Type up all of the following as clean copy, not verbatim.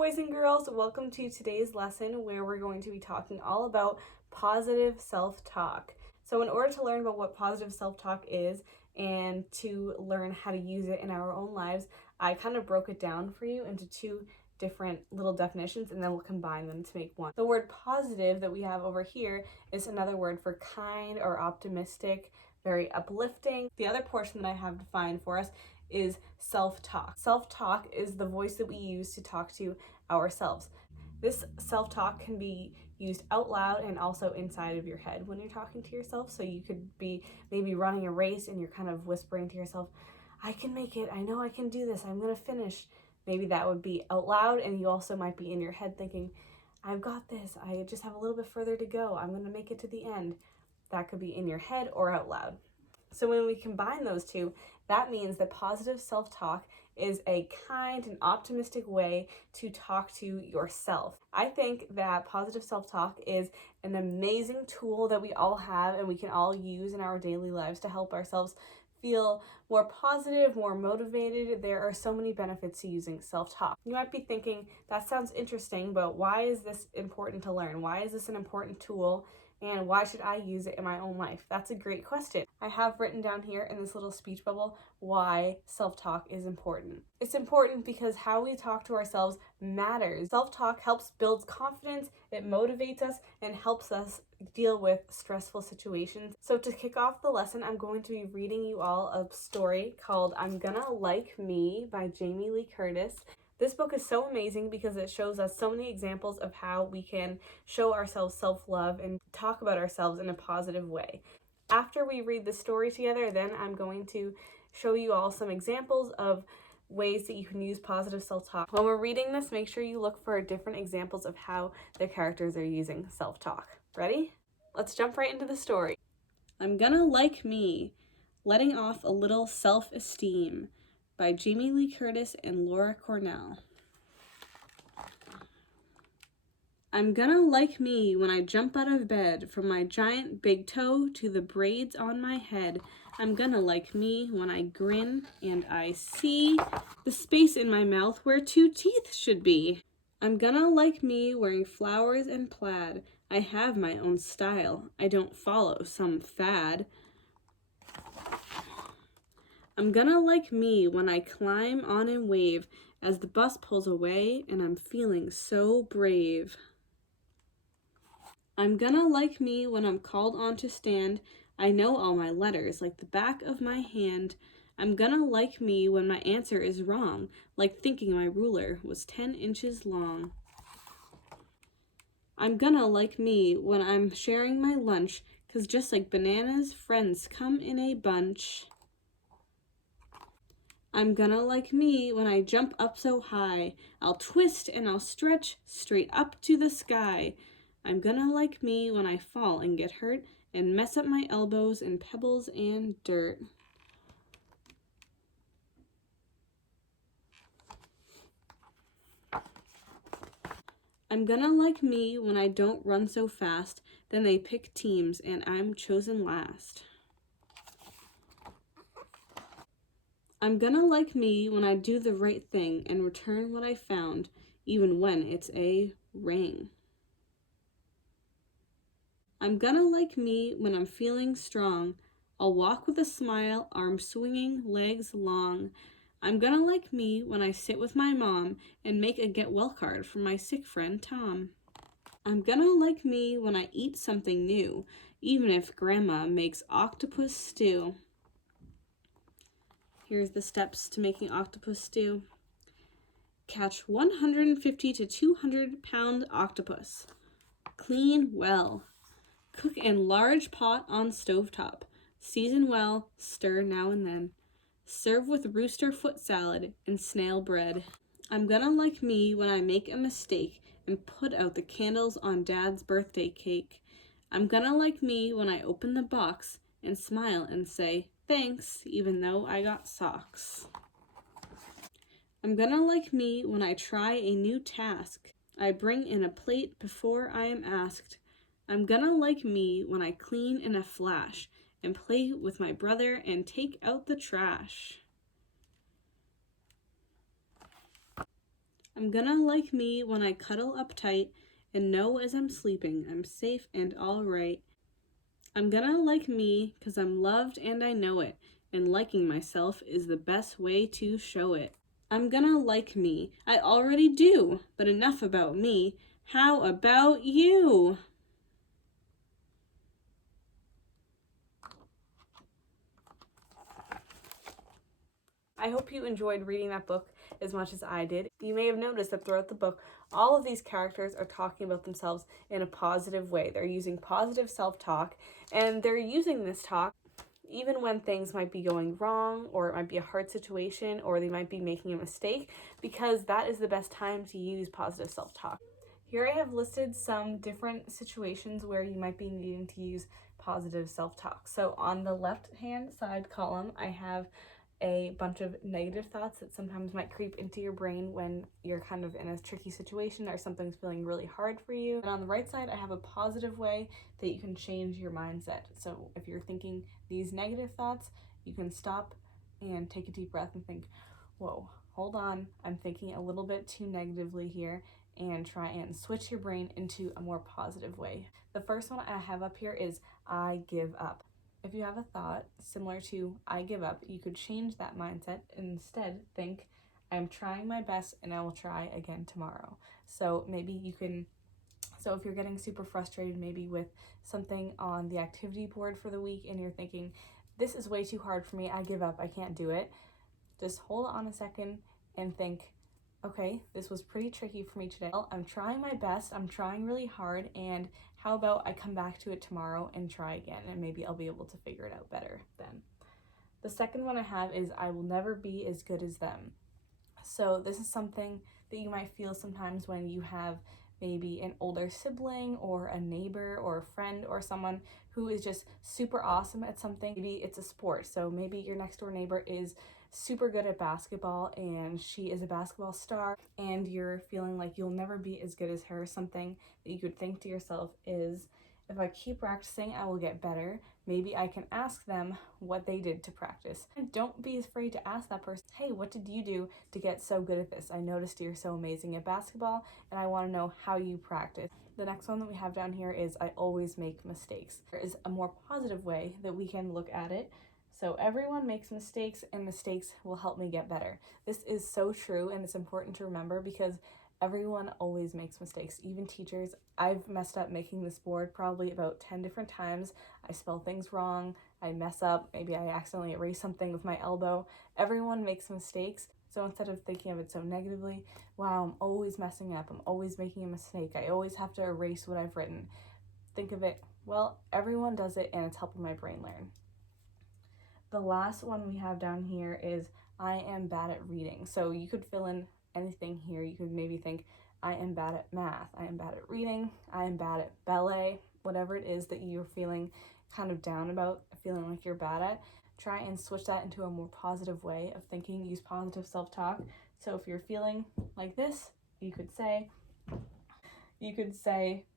boys and girls, welcome to today's lesson where we're going to be talking all about positive self-talk. So in order to learn about what positive self-talk is and to learn how to use it in our own lives, I kind of broke it down for you into two different little definitions and then we'll combine them to make one. The word positive that we have over here is another word for kind or optimistic, very uplifting. The other portion that I have defined for us is self-talk. Self-talk is the voice that we use to talk to ourselves. This self-talk can be used out loud and also inside of your head when you're talking to yourself. So you could be maybe running a race and you're kind of whispering to yourself, I can make it, I know I can do this, I'm gonna finish. Maybe that would be out loud, and you also might be in your head thinking, I've got this, I just have a little bit further to go, I'm gonna make it to the end. That could be in your head or out loud. So when we combine those two, that means that positive self-talk is a kind and optimistic way to talk to yourself. I think that positive self-talk is an amazing tool that we all have and we can all use in our daily lives to help ourselves feel more positive, more motivated. There are so many benefits to using self-talk. You might be thinking, that sounds interesting, but why is this important to learn? Why is this an important tool? And why should I use it in my own life? That's a great question. I have written down here in this little speech bubble why self-talk is important. It's important because how we talk to ourselves matters. Self-talk helps build confidence, it motivates us, and helps us deal with stressful situations. So to kick off the lesson, I'm going to be reading you all a story called I'm Gonna Like Me by Jamie Lee Curtis. This book is so amazing because it shows us so many examples of how we can show ourselves self-love and talk about ourselves in a positive way. After we read the story together, then I'm going to show you all some examples of ways that you can use positive self-talk. When we're reading this, make sure you look for different examples of how the characters are using self-talk. Ready? Let's jump right into the story. I'm Gonna Like Me, Letting Off a Little Self-Esteem by Jamie Lee Curtis and Laura Cornell. I'm gonna like me when I jump out of bed, from my giant big toe to the braids on my head. I'm gonna like me when I grin and I see the space in my mouth where two teeth should be. I'm gonna like me wearing flowers and plaid. I have my own style. I don't follow some fad. I'm gonna like me when I climb on and wave as the bus pulls away and I'm feeling so brave. I'm gonna like me when I'm called on to stand. I know all my letters like the back of my hand. I'm gonna like me when my answer is wrong, like thinking my ruler was 10 inches long. I'm gonna like me when I'm sharing my lunch, 'cause just like bananas, friends come in a bunch. I'm gonna like me when I jump up so high. I'll twist and I'll stretch straight up to the sky. I'm gonna like me when I fall and get hurt and mess up my elbows in pebbles and dirt. I'm gonna like me when I don't run so fast, then they pick teams and I'm chosen last. I'm gonna like me when I do the right thing and return what I found, even when it's a ring. I'm gonna like me when I'm feeling strong. I'll walk with a smile, arms swinging, legs long. I'm gonna like me when I sit with my mom and make a get well card for my sick friend Tom. I'm gonna like me when I eat something new, even if Grandma makes octopus stew. Here's the steps to making octopus stew. Catch 150 to 200 pound octopus. Clean well. Cook in large pot on stovetop. Season well, stir now and then. Serve with rooster foot salad and snail bread. I'm gonna like me when I make a mistake and put out the candles on Dad's birthday cake. I'm gonna like me when I open the box and smile and say, thanks, even though I got socks. I'm gonna like me when I try a new task. I bring in a plate before I am asked. I'm gonna like me when I clean in a flash and play with my brother and take out the trash. I'm gonna like me when I cuddle up tight and know as I'm sleeping I'm safe and alright. I'm gonna like me 'cause I'm loved and I know it, and liking myself is the best way to show it. I'm gonna like me. I already do, but enough about me. How about you? I hope you enjoyed reading that book as much as I did. You may have noticed that throughout the book, all of these characters are talking about themselves in a positive way. They're using positive self-talk, and they're using this talk even when things might be going wrong, or it might be a hard situation, or they might be making a mistake, because that is the best time to use positive self-talk. Here I have listed some different situations where you might be needing to use positive self-talk. So on the left-hand side column, I have a bunch of negative thoughts that sometimes might creep into your brain when you're kind of in a tricky situation or something's feeling really hard for you. And on the right side, I have a positive way that you can change your mindset. So if you're thinking these negative thoughts, you can stop and take a deep breath and think, whoa, hold on, I'm thinking a little bit too negatively here, and try and switch your brain into a more positive way. The first one I have up here is I give up. If you have a thought similar to I give up, you could change that mindset and instead think I'm trying my best and I will try again tomorrow. So maybe you can, so if you're getting super frustrated maybe with something on the activity board for the week and you're thinking this is way too hard for me, I give up, I can't do it, just hold on a second and think, okay, this was pretty tricky for me today. I'm trying my best, I'm trying really hard, and how about I come back to it tomorrow and try again, and maybe I'll be able to figure it out better then. The second one I have is I will never be as good as them. So this is something that you might feel sometimes when you have maybe an older sibling or a neighbor or a friend or someone who is just super awesome at something. Maybe it's a sport. So maybe your next door neighbor is super good at basketball and she is a basketball star and you're feeling like you'll never be as good as her. Something that you could think to yourself is, if I keep practicing, I will get better. Maybe I can ask them what they did to practice. And don't be afraid to ask that person, hey, what did you do to get so good at this? I noticed you're so amazing at basketball and I want to know how you practice. The next one that we have down here is I always make mistakes. There is a more positive way that we can look at it. So everyone makes mistakes and mistakes will help me get better. This is so true and it's important to remember because everyone always makes mistakes, even teachers. I've messed up making this board probably about 10 different times. I spell things wrong, I mess up, maybe I accidentally erase something with my elbow. Everyone makes mistakes. So instead of thinking of it so negatively, wow, I'm always messing up, I'm always making a mistake, I always have to erase what I've written. Think of it, well, everyone does it and it's helping my brain learn. The last one we have down here is I am bad at reading. So you could fill in anything here. You could maybe think I am bad at math, I am bad at reading, I am bad at ballet, whatever it is that you're feeling kind of down about, feeling like you're bad at. Try and switch that into a more positive way of thinking. Use positive self-talk. So if you're feeling like this, you could say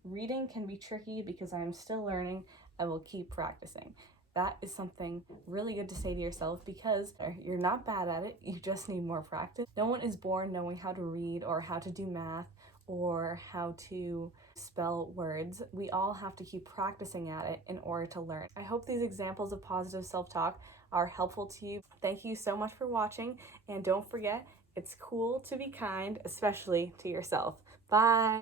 reading can be tricky because I am still learning. I will keep practicing. That is something really good to say to yourself because you're not bad at it, you just need more practice. No one is born knowing how to read or how to do math or how to spell words. We all have to keep practicing at it in order to learn. I hope these examples of positive self-talk are helpful to you. Thank you so much for watching, and don't forget, it's cool to be kind, especially to yourself. Bye!